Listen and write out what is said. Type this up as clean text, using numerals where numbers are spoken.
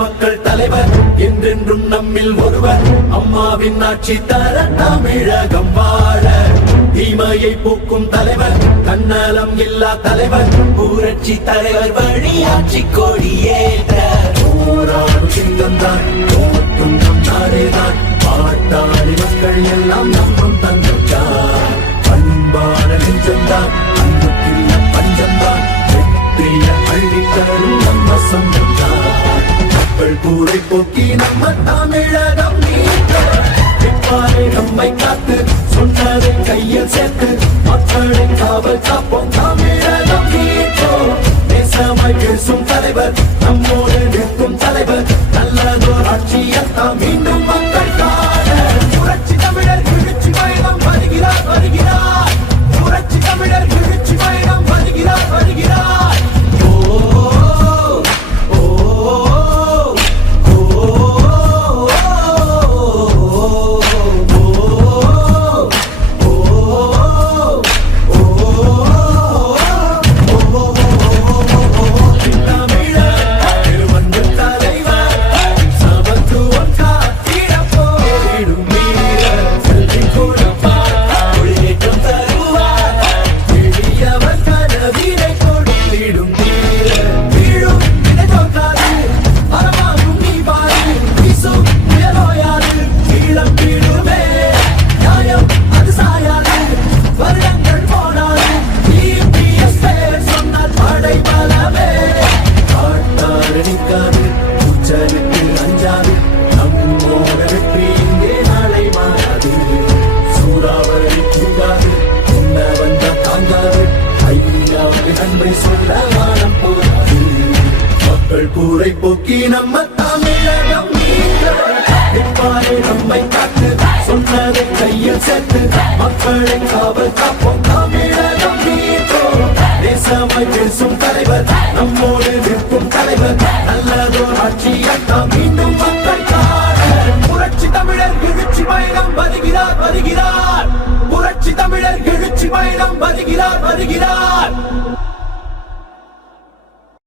மக்கள் தலைவர் என்றென்றும் நம்மில் ஒருவர் அம்மாவின் ஆட்சி தர தமிழகம் வாழ தீமையை போக்கும் தலைவர் தன்னலம் இல்லா தலைவர் புரட்சி தலைவர் வழியாட்சி கொடியேற்ற போராடும் சிங்கம்தான் தோற்றும் நம் நாடேதான் பாட்டாளி மக்கள் எல்லாம் நம்பும் தந்தையார் பண்பான நெஞ்சம்தான் அன்புக்கில்ல பஞ்சம்தான் வெற்றிய அள்ளித்தரும் நம்ம சொந்தம்தான் கூரை போக்கி நம்ம தமிழகம் நீப்பாறை நம்மை காத்து சொன்னதை கையில் சேர்த்து மக்களை காவல் காப்போம் தமிழகம் நீப்போம் தேசமாய் பேசும் தலைவர் நம்மோடு நிற்கும் தலைவர் நல்லதோர் ஆட்சியத்தான் மீண்டும் மக்கள் காண புரட்சி தமிழர் எழுச்சி பயணம் வருகிறார் வருகிறார் புரட்சி தமிழர் எழுச்சி பயணம் வருகிறார் வருகிறார் கூரை போக்கி நம்ம தமிழகம் நீப்பாறை நம்மை காத்து சொன்னதை கையில் சேர்த்து மக்களை காவல் காப்போம் தமிழகம் நீப்போம் தேசமாய் பேசும் தலைவர் நம்மோடு நிற்கும் தலைவர் நல்லதோர் ஆட்சியத்தான் மீண்டும் மக்கள் காண புரட்சி தமிழர் எழுச்சி பயணம் வருகிறார் வருகிறார் புரட்சி தமிழர் எழுச்சி பயணம் வருகிறார் வருகிறார்